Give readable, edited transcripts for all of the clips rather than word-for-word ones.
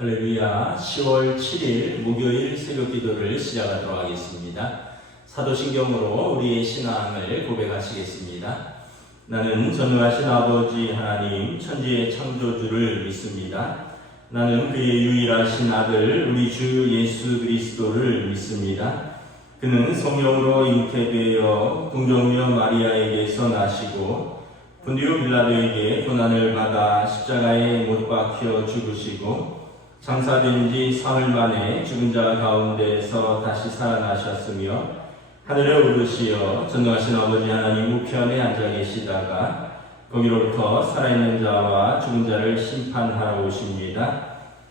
할렐루야. 10월 7일 목요일 새벽 기도를 시작하도록 하겠습니다. 사도신경으로 우리의 신앙을 고백하시겠습니다. 나는 전능하신 아버지 하나님 천지의 창조주를 믿습니다. 나는 그의 유일하신 아들 우리 주 예수 그리스도를 믿습니다. 그는 성령으로 잉태되어 동정녀 마리아에게서 나시고 본디오 빌라도에게 고난을 받아 십자가에 못 박혀 죽으시고 장사된 지 사흘 만에 죽은 자 가운데서 다시 살아나셨으며 하늘에 오르시어 전능하신 아버지 하나님 우편에 앉아 계시다가 거기로부터 살아있는 자와 죽은 자를 심판하러 오십니다.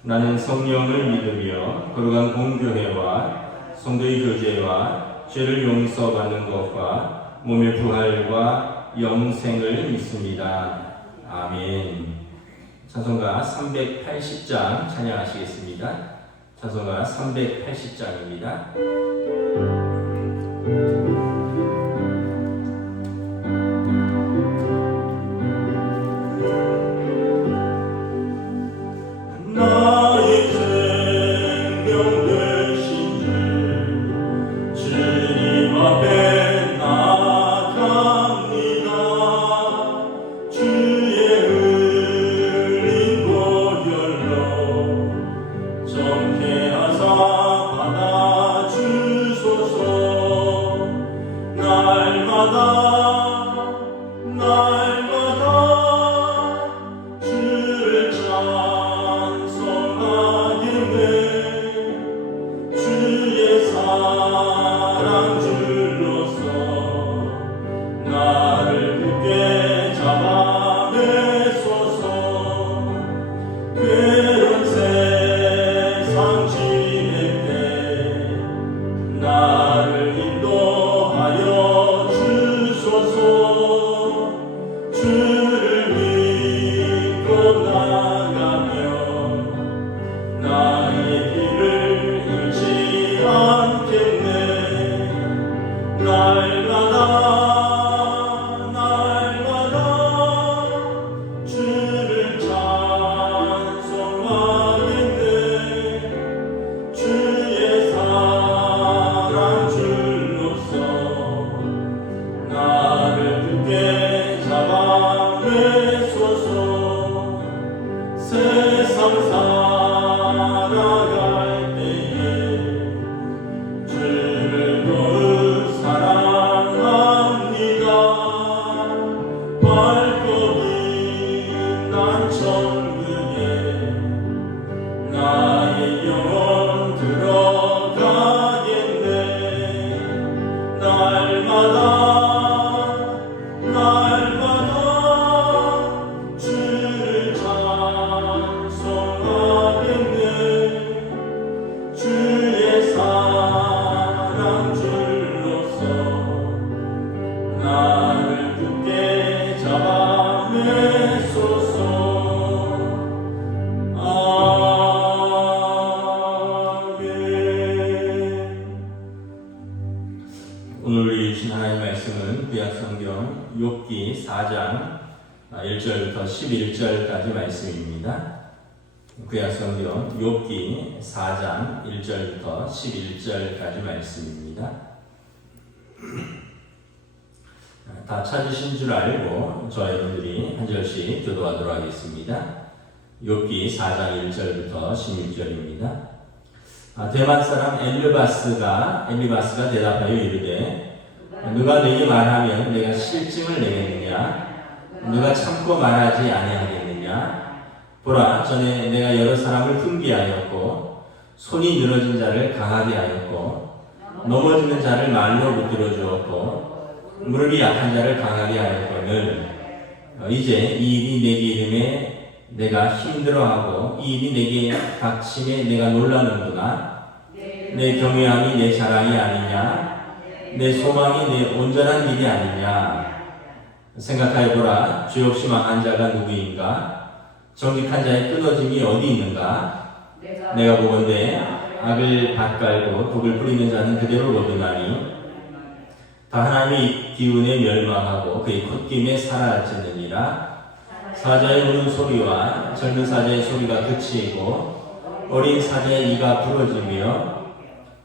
나는 성령을 믿으며 거룩한 공교회와 성도의 교제와 죄를 용서받는 것과 몸의 부활과 영생을 믿습니다. 아멘. 찬송가 380장 찬양하시겠습니다. 찬송가 380장입니다. 나의 생명 되신 주 주님 앞에 나갑니다. 주의 흘린 보혈로 정케하사 받아주소서. 날마다 주를 찬송하겠네. 주의 사랑 줄로서 나를 굳게 잡아 매소서. 괴로운 세상 지낼 때 나를 인도하여 주소서. 주를 믿고 나가며 나의 길을 잃지 않겠네. 날마다 주를 찬송하겠네. 주의 사랑 줄로서 나를 굳게 잡아 매소서. 세상 살아갈 때에 주를 더욱 사랑합니다. 발걸음 난 천국에 나의 영혼 들어가겠네. 날마다 주를 찬송하겠네. 주의 사랑 줄로서 나를 굳게 잡아 매소서. 아멘. 오늘 우리 주신 하나님의 말씀은 구약성경 욥기 4장 1절부터 11절까지 말씀입니다. 구약성경 욥기 4장 1절부터 11절까지 말씀입니다. 다 찾으신 줄 알고 저와 여러분들이 한 절씩 교도하도록 하겠습니다. 욥기 4장 1절부터 16절입니다. 대만 사람 엘르바스가 대답하여 이르되 누가 내게 말하면 내가 실증을 내겠느냐? 누가 참고 말하지 아니하겠느냐? 보라, 전에 내가 여러 사람을 훈계하였고 손이 늘어진 자를 강하게 하였고 넘어지는 자를 말로 붙들어 주었고 무릎이 약한 자를 강하게 하였거늘 이제 이 일이 내게 이름에 내가 힘들어하고 이 일이 내게 닥침에 내가 놀라는구나. 내 경외함이 내 자랑이 아니냐? 내 소망이 내 온전한 일이 아니냐? 생각하여보라. 죄 없이 망한 자가 누구인가? 정직한 자의 끊어짐이 어디 있는가? 내가 보건대 악을 밭갈고 독을 뿌리는 자는 그대로 거두나니 다 하나님의 기운에 멸망하고 그의 콧김에 사라지느니라. 사자의 우는 소리와 젊은 사자의 소리가 그치고 어린 사자의 이가 부러지며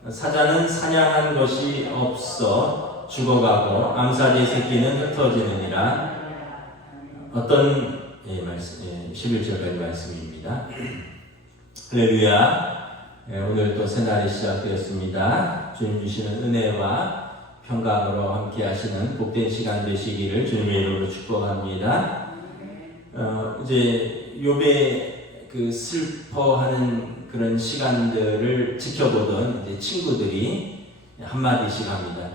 사자는 사냥한 것이 없어 죽어가고 암사자의 새끼는 흩어지느니라. 어떤 11절까지 말씀입니다. 할렐루야. 오늘 또 새날이 시작되었습니다. 주님 주시는 은혜와 평강으로 함께 하시는 복된 시간 되시기를 주님의 이름으로 축복합니다. 이제 욥의 그 슬퍼하는 그런 시간들을 지켜보던 이제 친구들이 한마디씩 합니다.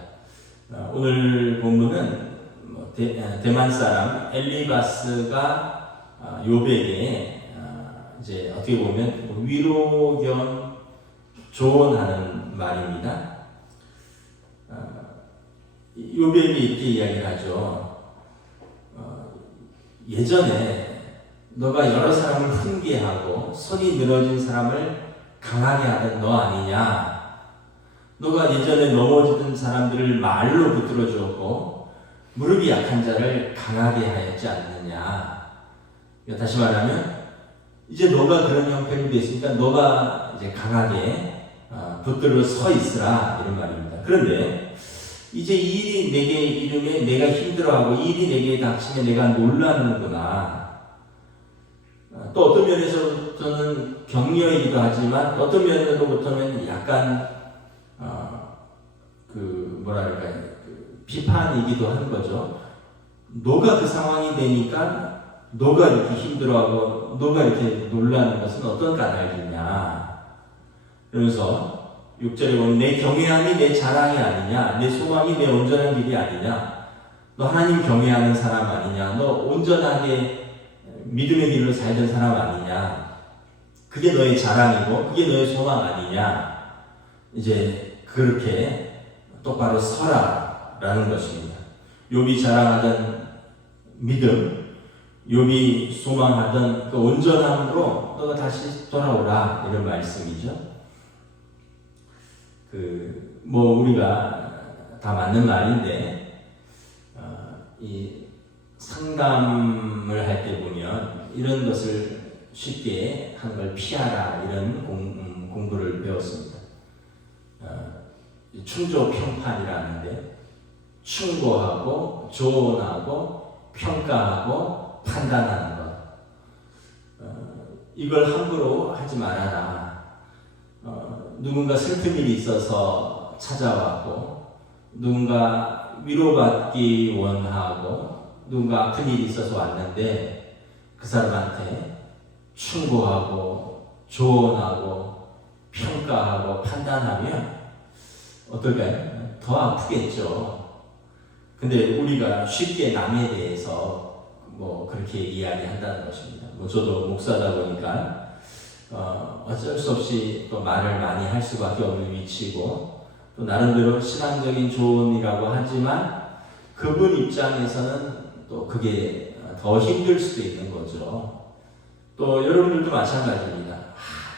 오늘 본문은 대만 사람 엘리바스가 욥에게 이제 어떻게 보면 위로 겸 조언하는 말입니다. 욥에게 이렇게 이야기를 하죠. 예전에 너가 여러 사람을 훈계하고 손이 늘어진 사람을 강하게 하던 너 아니냐? 너가 예전에 넘어지던 사람들을 말로 붙들어 주었고 무릎이 약한 자를 강하게 하였지 않느냐? 다시 말하면 이제 너가 그런 형편이 됐으니까 너가 이제 강하게 붙들어 서 있으라 이런 말입니다. 그런데 이제 이 일이 내게 이르면 내가 힘들어하고 이 일이 내게 닥치면 내가 놀라는구나. 또 어떤 면에서 저는 격려이기도 하지만 어떤 면으로부터는 약간 비판이기도 하는 거죠. 너가 그 상황이 되니까 너가 이렇게 힘들어하고 너가 이렇게 놀라는 것은 어떤 까닭이냐. 그러면서 6절에 보면 내 경외함이 내 자랑이 아니냐, 내 소망이 내 온전한 길이 아니냐, 너 하나님 경외하는 사람 아니냐, 너 온전하게 믿음의 길로 살던 사람 아니냐, 그게 너의 자랑이고 그게 너의 소망 아니냐. 이제 그렇게 똑바로 서라 라는 것입니다. 욥이 자랑하던 믿음, 욥이 소망하던 그 온전함으로 너가 다시 돌아오라 이런 말씀이죠. 우리가 다 맞는 말인데, 이 상담을 할 때 보면 이런 것을 쉽게 하는 걸 피하라 이런 공부를 배웠습니다. 충조 평판이라는데 충고하고 조언하고 평가하고 판단하는 것, 이걸 함부로 하지 말아라. 누군가 슬픈 일이 있어서 찾아왔고 누군가 위로받기 원하고 누군가 아픈 일이 있어서 왔는데 그 사람한테 충고하고 조언하고 평가하고 판단하면 어떨까요? 더 아프겠죠. 근데 우리가 쉽게 남에 대해서 그렇게 이야기한다는 것입니다. 저도 목사다 보니까 어쩔 수 없이 또 말을 많이 할 수밖에 없는 위치고 또 나름대로 신앙적인 조언이라고 하지만 그분 입장에서는 또 그게 더 힘들 수도 있는 거죠. 또 여러분들도 마찬가지입니다.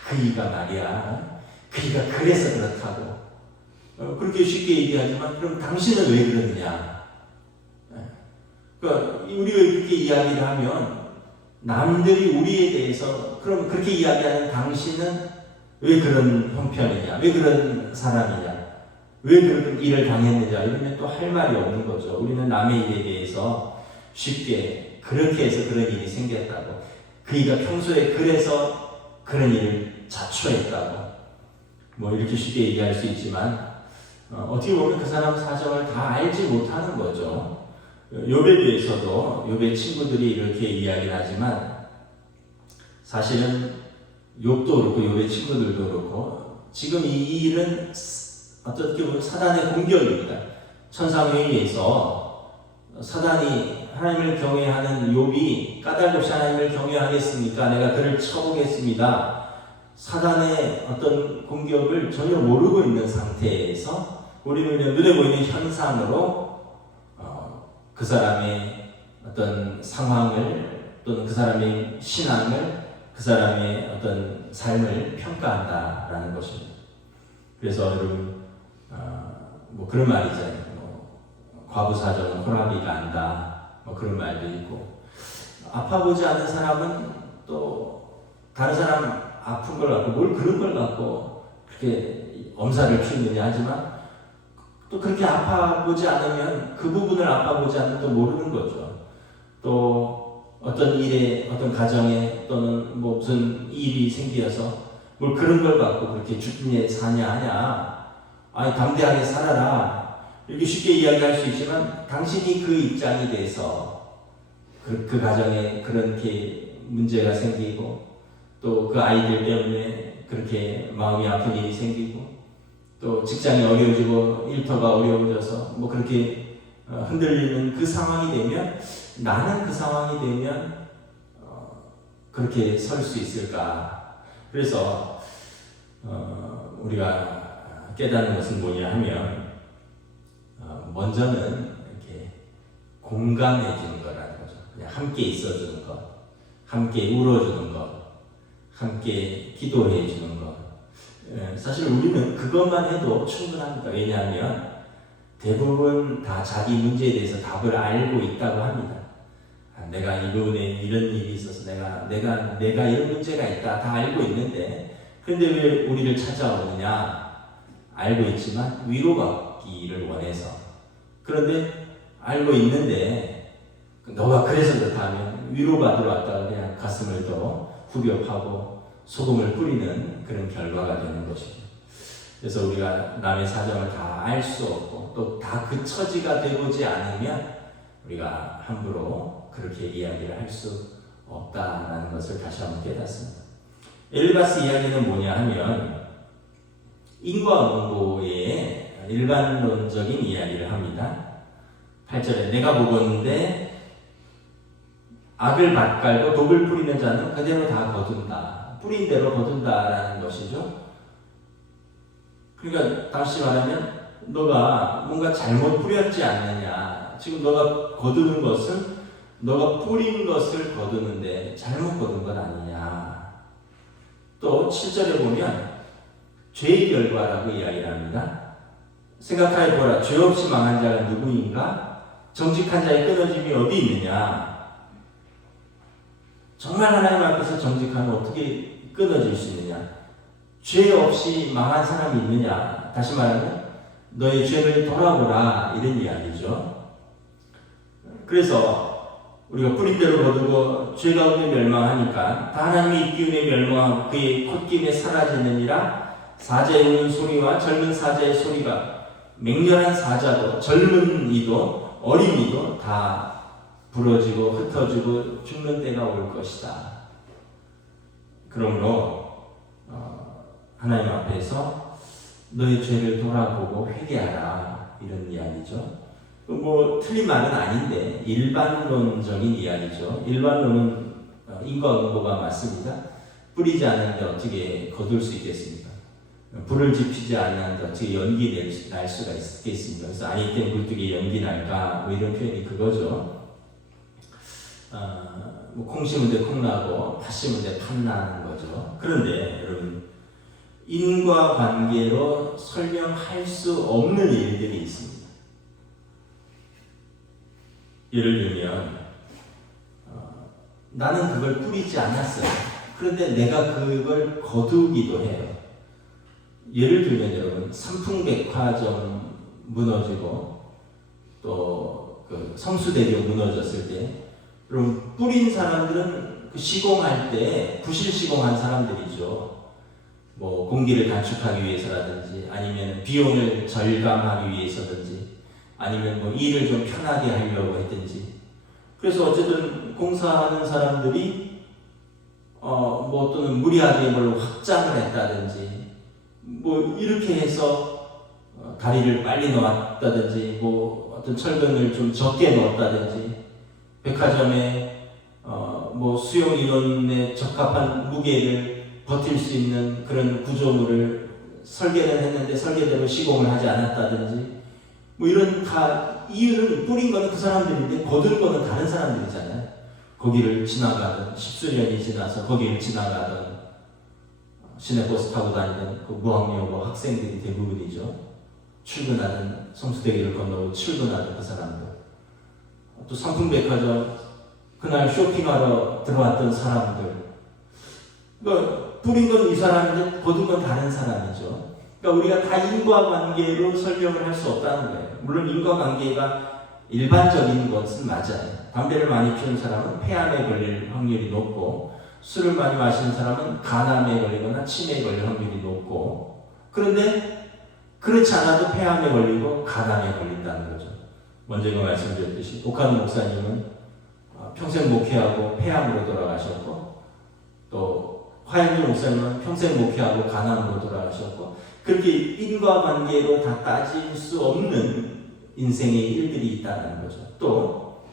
그 이가 말이야, 그 이가 그래서 그렇다고 그렇게 쉽게 얘기하지만 그럼 당신은 왜 그러느냐. 그러니까 우리가 그렇게 이야기를 하면 남들이 우리에 대해서 그럼 그렇게 이야기하는 당신은 왜 그런 형편이냐, 왜 그런 사람이냐, 왜 그런 일을 당했느냐 이러면 또 할 말이 없는 거죠. 우리는 남의 일에 대해서 쉽게 그렇게 해서 그런 일이 생겼다고, 그이가 평소에 그래서 그런 일을 자초했다고 이렇게 쉽게 얘기할 수 있지만 어떻게 보면 그 사람 사정을 다 알지 못하는 거죠. 욥에 대해서도 욥의 친구들이 이렇게 이야기를 하지만 사실은 욥도 그렇고 욥의 친구들도 그렇고 지금 이 일은 어떻게 보면 사단의 공격입니다. 천상회의에서 사단이 하나님을 경외하는 욥이 까닭없이 하나님을 경외하겠습니까? 내가 그를 쳐보겠습니다. 사단의 어떤 공격을 전혀 모르고 있는 상태에서 우리는 그냥 눈에 보이는 현상으로 그 사람의 어떤 상황을 또는 그 사람의 신앙을, 그 사람의 어떤 삶을 평가한다라는 것입니다. 그래서 여러분 그런 말이잖아요. 과부 사정은 호랑이가 안다. 그런 말도 있고, 아파 보지 않는 사람은 또 다른 사람 아픈 걸 갖고 뭘 그런 걸 갖고 그렇게 엄살을 피우느냐 하지만 또 그렇게 아파보지 않으면 그 부분을 아파보지 않으면 또 모르는 거죠. 또 어떤 일에 어떤 가정에 또는 뭐 무슨 일이 생겨서 뭘 그런 걸 갖고 그렇게 죽게 사냐 하냐 아니 담대하게 살아라 이렇게 쉽게 이야기할 수 있지만 당신이 그 입장이 돼서 그 가정에 그렇게 문제가 생기고 또 그 아이들 때문에 그렇게 마음이 아픈 일이 생기고 또 직장이 어려워지고 일터가 어려워져서 뭐 그렇게 흔들리는 그 상황이 되면 나는 그 상황이 되면 그렇게 설 수 있을까? 그래서 우리가 깨닫는 것은 뭐냐 하면 먼저는 이렇게 공감해 주는 거라는 거죠. 그냥 함께 있어 주는 것, 함께 울어 주는 것, 함께 기도해 주는 것. 사실 우리는 그것만 해도 충분합니다. 왜냐하면 대부분 다 자기 문제에 대해서 답을 알고 있다고 합니다. 내가 이번에 이런 일이 있어서 내가 이런 문제가 있다 다 알고 있는데 그런데 왜 우리를 찾아오느냐 알고 있지만 위로받기를 원해서 그런데 알고 있는데 너가 그래서 그렇다면 위로받으러 왔다가 그냥 가슴을 더 후벼 파고 소금을 뿌리는 그런 결과가 되는 것이죠. 그래서 우리가 남의 사정을 다 알 수 없고 또 다 그 처지가 되보지 않으면 우리가 함부로 그렇게 이야기를 할 수 없다라는 것을 다시 한번 깨닫습니다. 엘리바스 이야기는 뭐냐 하면 인과응보의 일반론적인 이야기를 합니다. 8절에 내가 보건대 악을 밭갈고 독을 뿌리는 자는 그대로 다 거둔다. 뿌린 대로 거둔다라는 것이죠. 그러니까 다시 말하면 너가 뭔가 잘못 뿌렸지 않느냐. 지금 너가 거두는 것은 너가 뿌린 것을 거두는데 잘못 거둔 것 아니냐. 또 7절에 보면 죄의 결과라고 이야기를 합니다. 생각하여 보라. 죄 없이 망한 자가 누구인가? 정직한 자의 끊어짐이 어디 있느냐? 정말 하나님 앞에서 정직하면 어떻게 끊어질 수 있느냐? 죄 없이 망한 사람이 있느냐? 다시 말하면 너의 죄를 돌아보라 이런 이야기죠. 그래서 우리가 뿌린 대로 거두고 죄 가운데 멸망하니까 다 하나님의 입기운에 멸망하고 그의 콧김에 사라지느니라. 사자의 우는 소리와 젊은 사자의 소리가 맹렬한 사자도 젊은 이도 어린 이도 다 부러지고 흩어지고 죽는 때가 올 것이다. 그러므로 하나님 앞에서 너의 죄를 돌아보고 회개하라 이런 이야기죠. 뭐 틀린 말은 아닌데 일반론적인 이야기죠. 일반론은 인과응보가 맞습니다. 뿌리지 않는데 어떻게 거둘 수 있겠습니까? 불을 지피지 않는데 어떻게 연기 날 수가 있겠습니까? 그래서 아니 땐 굴뚝에 연기 날까 뭐 이런 표현이 그거죠. 뭐 콩 심은 데 콩 나고 팥 심은 데 팥 나는 거죠. 그런데 여러분 인과관계로 설명할 수 없는 일들이 있습니다. 예를 들면 나는 그걸 뿌리지 않았어요. 그런데 내가 그걸 거두기도 해요. 예를 들면 여러분 삼풍백화점 무너지고 또 그 성수대교 무너졌을 때 여러분 뿌린 사람들은 그 시공할 때 부실 시공한 사람들이죠. 뭐 공기를 단축하기 위해서라든지 아니면 비용을 절감하기 위해서든지 아니면 뭐 일을 좀 편하게 하려고 했든지 그래서 어쨌든 공사하는 사람들이 뭐 또는 무리하게 뭘 확장을 했다든지 뭐 이렇게 해서 다리를 빨리 놓았다든지 뭐 어떤 철근을 좀 적게 넣었다든지 백화점에 뭐 수용 인원에 적합한 무게를 버틸 수 있는 그런 구조물을 설계는 했는데 설계대로 시공을 하지 않았다든지 뭐 이런 다 이유는 뿌린 거는 그 사람들인데 거둔 거는 다른 사람들이잖아요. 거기를 지나가던 십수년이 지나서 거기를 지나가던 시내버스 타고 다니던 그 무학여고 학생들이 대부분이죠. 출근하던 성수대교를 건너고 출근하던 그 사람들 또 삼풍백화점 그날 쇼핑하러 들어왔던 사람들 그러니까 뿌린 건 이 사람인데 거둔 건 다른 사람이죠. 그러니까 우리가 다 인과관계로 설명을 할 수 없다는 거예요. 물론 인과관계가 일반적인 것은 맞아요. 담배를 많이 피우는 사람은 폐암에 걸릴 확률이 높고, 술을 많이 마시는 사람은 간암에 걸리거나 치매에 걸릴 확률이 높고, 그런데 그렇지 않아도 폐암에 걸리고 간암에 걸린다는 거죠. 먼저 말씀드렸듯이 오카노 목사님은 평생 목회하고 폐암으로 돌아가셨고, 또 화영준 목사님은 평생 목회하고 간암으로 돌아가셨고, 그렇게 인과관계로 다 따질 수 없는 인생의 일들이 있다는 거죠. 또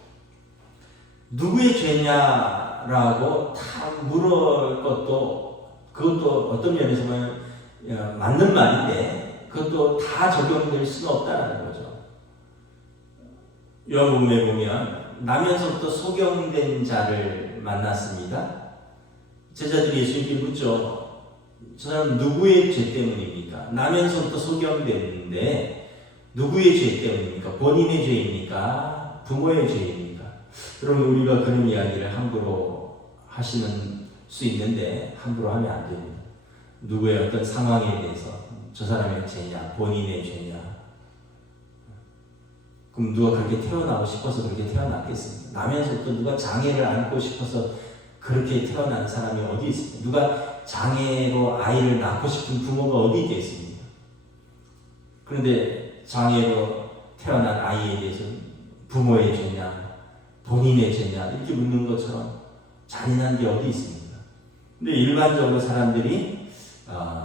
누구의 죄냐라고 다 물을 것도, 그것도 어떤 면에서 보면 맞는 말인데 그것도 다 적용될 수는 없다는 거죠. 요한복음에 보면 나면서부터 소경된 자를 만났습니다. 제자들이 예수님께 묻죠. 저 사람 누구의 죄 때문입니까? 나면서부터 소경됐는데 누구의 죄 때문입니까? 본인의 죄입니까? 부모의 죄입니까? 여러분, 우리가 그런 이야기를 함부로 하시는 수 있는데 함부로 하면 안 됩니다. 누구의 어떤 상황에 대해서 저 사람의 죄냐, 본인의 죄냐. 그럼 누가 그렇게 태어나고 싶어서 그렇게 태어났겠습니까? 나면서부터 누가 장애를 안고 싶어서 그렇게 태어난 사람이 어디 있습니까? 누가 장애로 아이를 낳고 싶은 부모가 어디 있겠습니까? 그런데 장애로 태어난 아이에 대해서 부모의 죄냐, 본인의 죄냐 이렇게 묻는 것처럼 잔인한 게 어디 있습니까? 근데 일반적으로 사람들이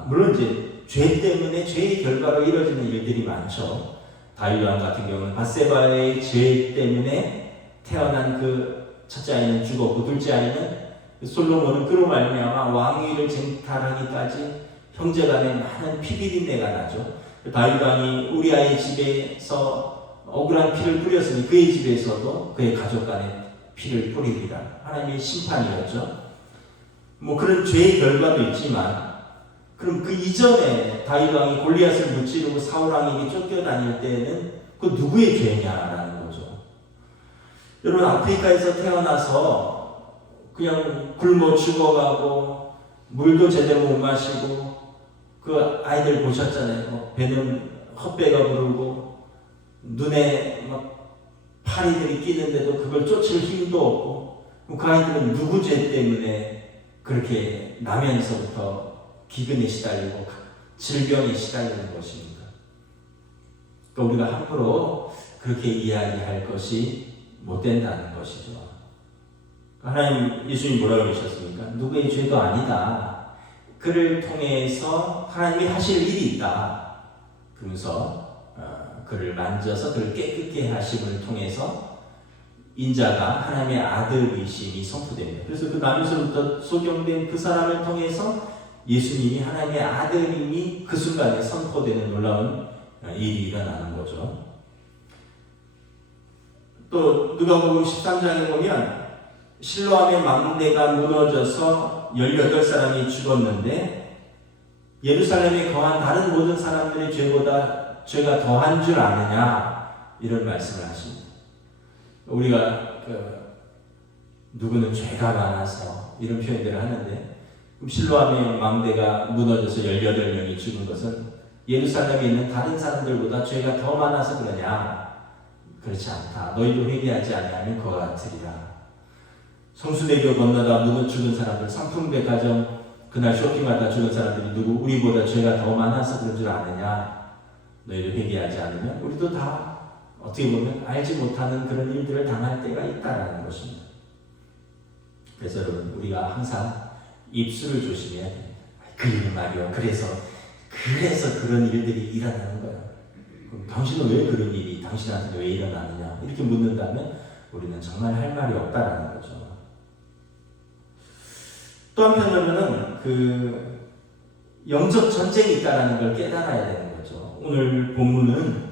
물론 이제 죄 때문에 죄의 결과로 이루어지는 일들이 많죠. 다윗 왕 같은 경우는 밧세바의 죄 때문에 태어난 그 첫째 아이는 죽었고, 둘째 아이는 솔로몬은 그로 말미암아 왕위를 쟁탈하기까지 형제간에 많은 피비린내가 나죠. 다윗 왕이 우리아의 집에서 억울한 피를 뿌렸으니 그의 집에서도 그의 가족 간에 피를 뿌리리라. 하나님의 심판이었죠. 뭐 그런 죄의 결과도 있지만, 그럼 그 이전에 다윗 왕이 골리앗을 무찌르고 사울 왕에게 쫓겨다닐 때는 그 누구의 죄냐라는 거죠. 여러분, 아프리카에서 태어나서 그냥 굶어 죽어가고 물도 제대로 못 마시고 그 아이들 보셨잖아요. 배는 헛배가 부르고 눈에 막 파리들이 끼는데도 그걸 쫓을 힘도 없고, 그 아이들은 누구 죄 때문에 그렇게 나면서부터 기근에 시달리고 질병에 시달리는 것입니까? 그러니까 우리가 함부로 그렇게 이야기할 것이 못 된다는 것이죠. 하나님, 예수님 뭐라고 그러셨습니까? 누구의 죄도 아니다. 그를 통해서 하나님이 하실 일이 있다. 그러면서 그를 만져서 그를 깨끗게 하심을 통해서 인자가 하나님의 아들이심이 선포됩니다. 그래서 그 나면서부터 소경된 그 사람을 통해서 예수님이 하나님의 아들임이 그 순간에 선포되는 놀라운 일이 일어나는 거죠. 또 누가복음 13장에 보면 실로암의 망대가 무너져서 18사람이 죽었는데 예루살렘에 거한 다른 모든 사람들의 죄보다 죄가 더한 줄 아느냐, 이런 말씀을 하십니다. 우리가 누구는 죄가 많아서 이런 표현들을 하는데, 실로암의 망대가 무너져서 18명이 죽은 것은 예루살렘에 있는 다른 사람들보다 죄가 더 많아서 그러냐? 그렇지 않다. 너희도 회개하지 아니하면 그와 같으리라. 성수대교 건너다 죽은 사람들, 상품백화점 그날 쇼핑하다 죽은 사람들이 누구? 우리보다 죄가 더 많아서 그런 줄 아느냐? 너희도 회개하지 않으면 우리도 다 어떻게 보면 알지 못하는 그런 일들을 당할 때가 있다라는 것입니다. 그래서 여러분, 우리가 항상 입술을 조심해야 됩니다. 그러는 말이요. 그래서 그런 일들이 일어나는 거예요. 그럼 당신은 왜 그런 일이 당신한테 왜 일어나느냐? 이렇게 묻는다면 우리는 정말 할 말이 없다라는 거죠. 또 한편으로는 그 영적 전쟁이 있다라는 걸 깨달아야 되는 거죠. 오늘 본문은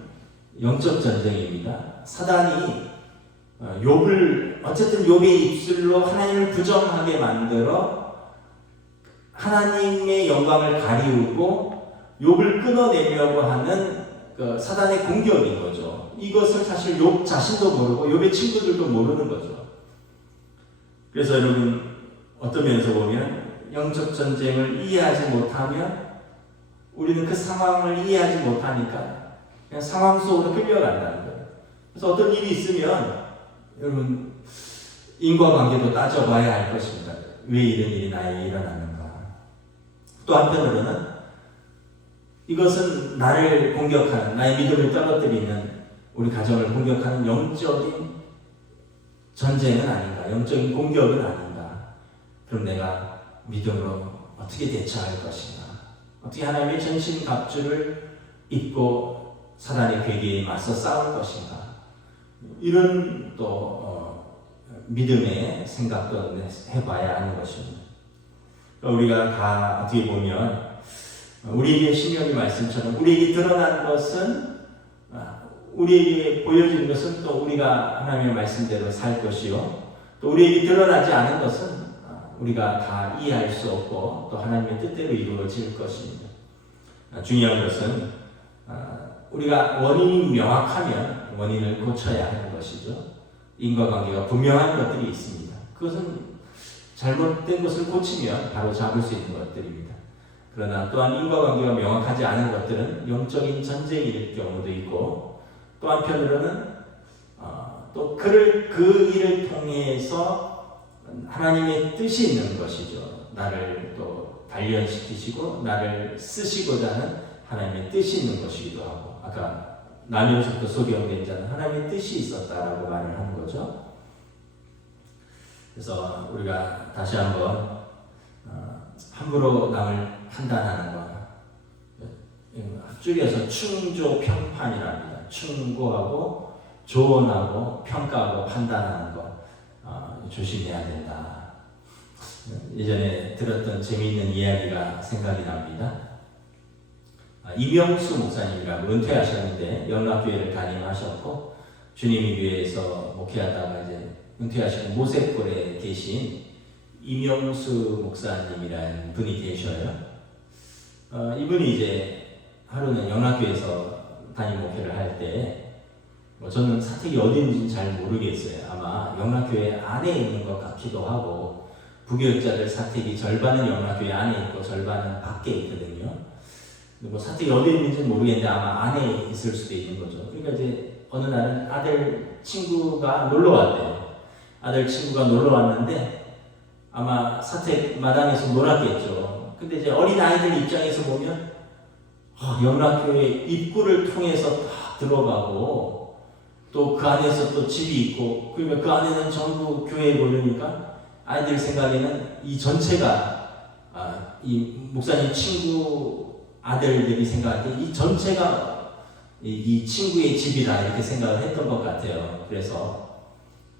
영적 전쟁입니다. 사단이 욥을 어쨌든 욥의 입술로 하나님을 부정하게 만들어 하나님의 영광을 가리우고 욥을 끊어내려고 하는 그 사단의 공격인 거죠. 이것을 사실 욥 자신도 모르고 욥의 친구들도 모르는 거죠. 그래서 여러분, 어떤 면에서 보면 영적 전쟁을 이해하지 못하면 우리는 그 상황을 이해하지 못하니까 그냥 상황 속으로 끌려간다는 거예요. 그래서 어떤 일이 있으면 여러분 인과관계도 따져봐야 할 것입니다. 왜 이런 일이 나에게 일어났는가. 또 한편으로는 이것은 나를 공격하는, 나의 믿음을 떨어뜨리는, 우리 가정을 공격하는 영적인 전쟁은 아닌가, 영적인 공격은 아닌가. 그럼 내가 믿음으로 어떻게 대처할 것인가, 어떻게 하나님의 전신갑주를 입고 사단의 괴계에 맞서 싸울 것인가. 이런 또 믿음의 생각도 해봐야 하는 것입니다. 우리가 다 어떻게 보면 우리에게 신명의 말씀처럼 우리에게 드러난 것은, 우리에게 보여지는 것은 또 우리가 하나님의 말씀대로 살 것이요, 또 우리에게 드러나지 않은 것은 우리가 다 이해할 수 없고 또 하나님의 뜻대로 이루어질 것입니다. 중요한 것은 우리가 원인이 명확하면 원인을 고쳐야 하는 것이죠. 인과관계가 분명한 것들이 있습니다. 그것은 잘못된 것을 고치면 바로 잡을 수 있는 것들입니다. 그러나 또한 인과관계가 명확하지 않은 것들은 영적인 전쟁일 경우도 있고, 또 한편으로는 또 그 일을 통해서 하나님의 뜻이 있는 것이죠. 나를 또 단련시키시고 나를 쓰시고자 하는 하나님의 뜻이 있는 것이기도 하고, 아까 나면서부터 소개된 자는 하나님의 뜻이 있었다라고 말을 하는 거죠. 그래서 우리가 다시 한번 함부로 남을 판단하는 것, 줄여서 충조평판이랍니다. 충고하고 조언하고 평가하고 판단하는 것 조심해야 된다. 예전에 들었던 재미있는 이야기가 생각이 납니다. 이명수 목사님이라고 은퇴하셨는데 연합교회를 담임하셨고, 주님의 교회에서 목회하다가 이제 은퇴하시고 모세골에 계신 이명수 목사님이라는 분이 계셔요. 이분이 이제 하루는 연합교회에서 담임 목회를 할 때, 저는 사택이 어딘지는 잘 모르겠어요. 아마 연합교회 안에 있는 것 같기도 하고, 부교육자들 사택이 절반은 연합교회 안에 있고 절반은 밖에 있거든요. 뭐 사택이 어디 있는지는 모르겠는데 아마 안에 있을 수도 있는 거죠. 그러니까 이제 어느 날은 아들 친구가 놀러 왔대요. 아들 친구가 놀러 왔는데 아마 사택 마당에서 놀았겠죠. 근데 이제 어린 아이들 입장에서 보면 연합교회 입구를 통해서 다 들어가고 또 그 안에서 또 집이 있고, 그러니까 그 안에는 전부 교회에 모르니까 아이들 생각에는 이 전체가 이 목사님 친구 아들들이 생각할 때 이 전체가 이 친구의 집이다 이렇게 생각을 했던 것 같아요. 그래서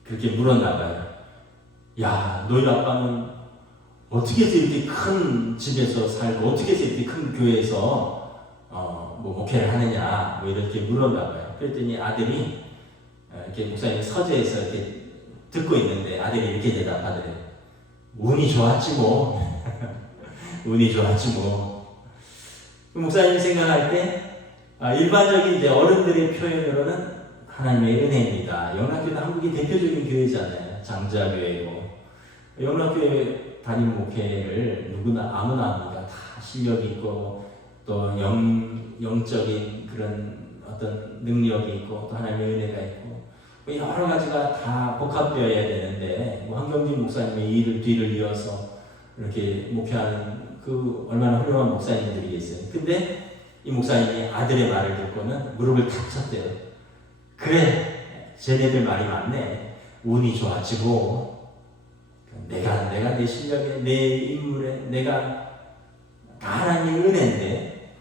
그렇게 물었나 봐요. 야, 너희 아빠는 어떻게 해서 이렇게 큰 집에서 살고 어떻게 해서 이렇게 큰 교회에서 뭐 목회를 하느냐 뭐 이렇게 물었나 봐요. 그랬더니 아들이 이렇게 목사님 서재에서 이렇게 듣고 있는데 아들이 이렇게 대답하더래요. 운이 좋았지 뭐. 운이 좋았지 뭐. 목사님이 생각할 때 일반적인 이제 어른들의 표현으로는 하나님의 은혜입니다. 연합교회는 한국의 대표적인 교회잖아요. 장자교회고. 연합교회 담임 목회를 누구나 아무나 합니다. 다 실력이 있고 또 영적인 그런 어떤 능력이 있고 또 하나님의 은혜가 있고 여러 가지가 다 복합되어야 되는데 황경진 목사님의 일을 뒤를 이어서 이렇게 목회하는 그 얼마나 훌륭한 목사님들이 있어요. 근데 이 목사님이 아들의 말을 듣고는 무릎을 탁 쳤대요. 그래, 쟤네들 말이 맞네. 운이 좋았지 뭐. 내가 내 실력에, 내 인물에, 내가 다 하나님의 은혜인데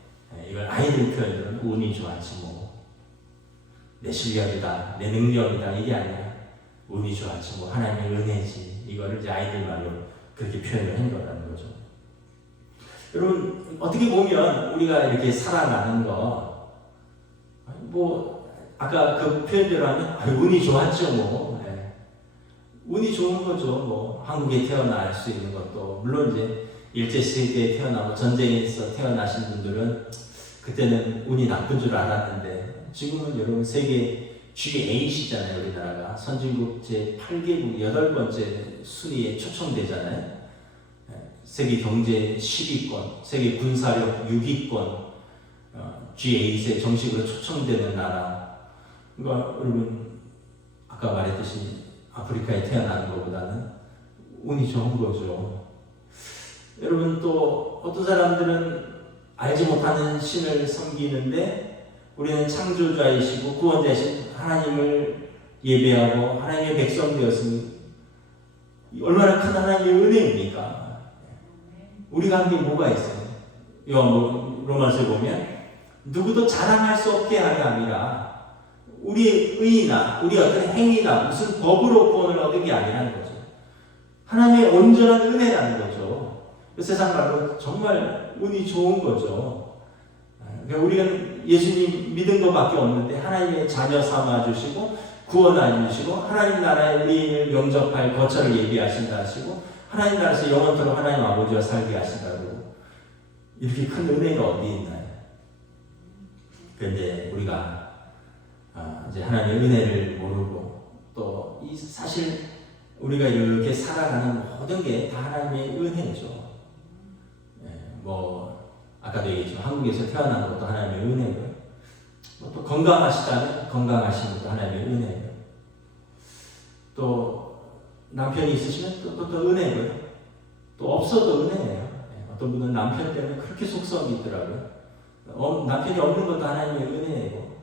이걸 아이들 표현으로는 운이 좋았지 뭐. 내 실력이다, 내 능력이다 이게 아니라 운이 좋았지 뭐 하나님의 은혜지. 이거를 이제 아이들 말로 그렇게 표현을 한 거라는 거죠. 여러분 어떻게 보면 우리가 이렇게 살아가는 거, 뭐 아까 그 표현대로 하면 운이 좋았죠 뭐. 네. 운이 좋은 거죠. 뭐 한국에 태어날 수 있는 것도 물론 이제 일제시대에 태어나고 전쟁에서 태어나신 분들은 그때는 운이 나쁜 줄 알았는데 지금은 여러분 세계 G8이잖아요. 우리나라가 선진국 제8개국 8번째 순위에 초청되잖아요. 세계 경제 10위권, 세계 군사력 6위권, G8에 정식으로 초청되는 나라. 그러니까 여러분 아까 말했듯이 아프리카에 태어나는 것보다는 운이 좋은 거죠. 여러분 또 어떤 사람들은 알지 못하는 신을 섬기는데 우리는 창조자이시고 구원자이신 하나님을 예배하고 하나님의 백성 되었으니 얼마나 큰 하나님의 은혜입니까? 우리가 한 게 뭐가 있어요? 로마서에 보면 누구도 자랑할 수 없게 하려 함이라. 우리의 의나 우리 어떤 행위나 무슨 법으로 구원을 얻은 게 아니라는 거죠. 하나님의 온전한 은혜라는 거죠. 그 세상 말로 정말 운이 좋은 거죠. 그러니까 우리가 예수님 믿은 것밖에 없는데 하나님의 자녀 삼아 주시고 구원해 주시고 하나님 나라에 우리를 영접할 거처를 예비하신다 하시고 하나님 나라에서 영원토록 하나님 아버지와 살게 하신다고. 이렇게 큰 은혜가 어디 있나요? 그런데 우리가 이제 하나님의 은혜를 모르고 또 이 사실 우리가 이렇게 살아가는 모든 게 다 하나님의 은혜죠. 뭐 아까도 얘기했지만 한국에서 태어난 것도 하나님의 은혜고요. 또 건강하시다면 건강하신 것도 하나님의 은혜고요. 또 남편이 있으시면 또 은혜고요. 또 없어도 은혜예요. 어떤 분은 남편 때문에 그렇게 속성이 있더라고요. 남편이 없는 것도 하나님의 은혜고,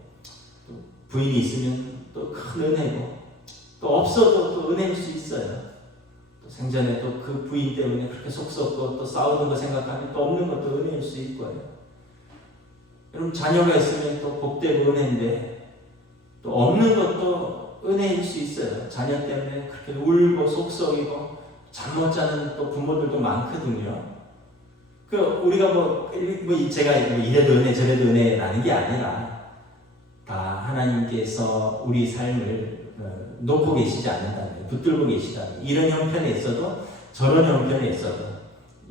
또 부인이 있으면 또 큰 은혜고, 또 없어도 또 은혜일 수 있어요. 또 생전에 또 그 부인 때문에 그렇게 속썩고 또 싸우는 거 생각하면 또 없는 것도 은혜일 수 있고요. 여러분 자녀가 있으면 또 복되고 은혜인데 또 없는 것도 은혜일 수 있어요. 자녀 때문에 그렇게 울고 속썩이고 잠 못 자는 또 부모들도 많거든요. 우리가 제가 이래도 은혜 저래도 은혜라는 게 아니라 다 하나님께서 우리 삶을 놓고 계시지 않는다는, 붙들고 계시다는, 이런 형편에 있어도 저런 형편에 있어도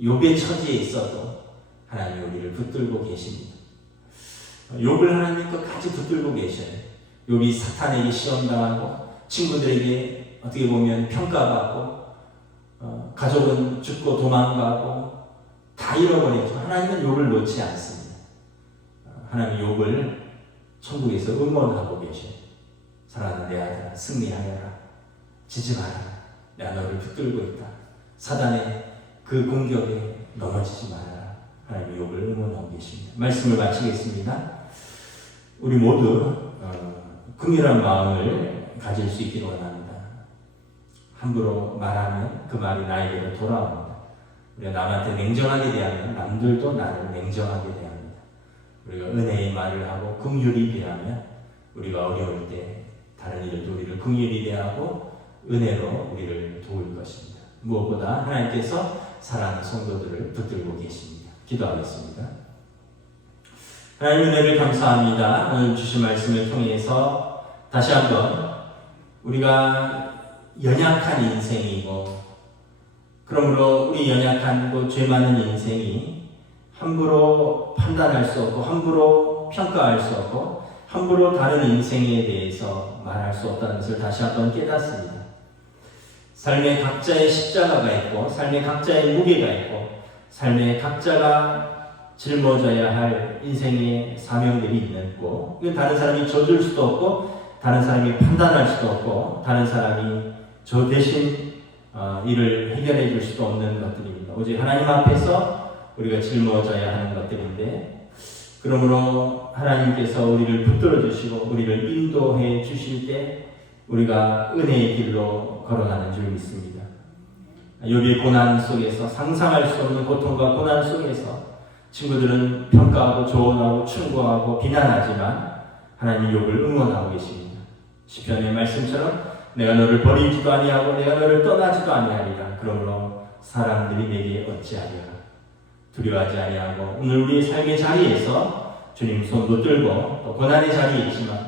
욥의 처지에 있어도 하나님이 우리를 붙들고 계십니다. 욥을 하나님 끝까지 붙들고 계셔요. 욥이 사탄에게 시험당하고 친구들에게 어떻게 보면 평가받고 가족은 죽고 도망가고 다 잃어버렸죠. 하나님은 욥을 놓지 않습니다. 하나님이 욥을 천국에서 응원하고 계셔요. 사랑하는 내 아들아 승리하여라. 지지 마라. 내가 너를 붙들고 있다. 사단의 그 공격에 넘어지지 마라. 하나님이 욥을 응원하고 계십니다. 말씀을 마치겠습니다. 우리 모두 긍휼한 마음을 가질 수 있기를 원합니다. 함부로 말하면 그 말이 나에게로 돌아옵니다. 우리가 남한테 냉정하게 대하면 남들도 나를 냉정하게 대합니다. 우리가 은혜의 말을 하고 긍휼히 대하면 우리가 어려울 때 다른 이들도 우리를 긍휼히 대하고 은혜로 우리를 도울 것입니다. 무엇보다 하나님께서 사랑하는 성도들을 붙들고 계십니다. 기도하겠습니다. 하나님 은혜를 감사합니다. 오늘 주신 말씀을 통해서 다시 한번 우리가 연약한 인생이고, 그러므로 우리 연약한 죄 많은 인생이 함부로 판단할 수 없고 함부로 평가할 수 없고 함부로 다른 인생에 대해서 말할 수 없다는 것을 다시 한번 깨닫습니다. 삶의 각자의 십자가가 있고 삶의 각자의 무게가 있고 삶의 각자가 짊어져야 할 인생의 사명들이 있고, 이건 다른 사람이 져줄 수도 없고 다른 사람이 판단할 수도 없고 다른 사람이 저 대신 이를 해결해 줄 수도 없는 것들입니다. 오직 하나님 앞에서 우리가 짊어져야 하는 것들인데, 그러므로 하나님께서 우리를 붙들어 주시고 우리를 인도해 주실 때 우리가 은혜의 길로 걸어가는 줄 믿습니다. 욥의 고난 속에서 상상할 수 없는 고통과 고난 속에서 친구들은 평가하고 조언하고 충고하고 비난하지만 하나님 욥을 응원하고 계십니다. 시편의 말씀처럼 내가 너를 버리지도 아니하고 내가 너를 떠나지도 아니하리라. 그러므로 사람들이 내게 어찌하리라. 두려워하지 아니하고 오늘 우리의 삶의 자리에서 주님 손 붙들고 또 고난의 자리에 있지만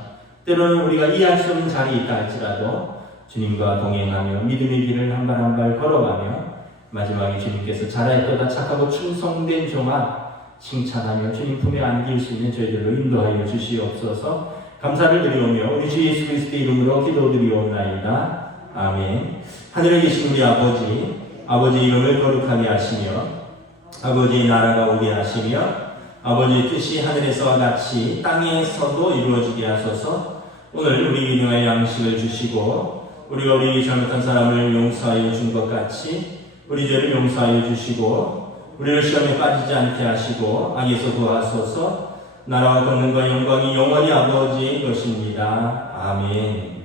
때로는 우리가 이해할 수 없는 자리에 있다 할지라도 주님과 동행하며 믿음의 길을 한 발 한 발 걸어가며 마지막에 주님께서 잘하였도다 착하고 충성된 종아 칭찬하며 주님 품에 안길 수 있는 저희들로 인도하여 주시옵소서. 감사를 드리오며 우리 주 예수 그리스도의 이름으로 기도드리옵나이다. 아멘. 하늘에 계신 우리 아버지, 아버지 이름을 거룩하게 하시며 아버지의 나라가 오게 하시며 아버지의 뜻이 하늘에서와 같이 땅에서도 이루어지게 하소서. 오늘 우리 일용할 양식을 주시고 우리가 우리 잘못한 사람을 용서하여 준 것 같이 우리 죄를 용서하여 주시고 우리를 시험에 빠지지 않게 하시고 악에서 구하소서. 나라와 권능과 영광이 영원히 아버지의 것입니다. 아멘.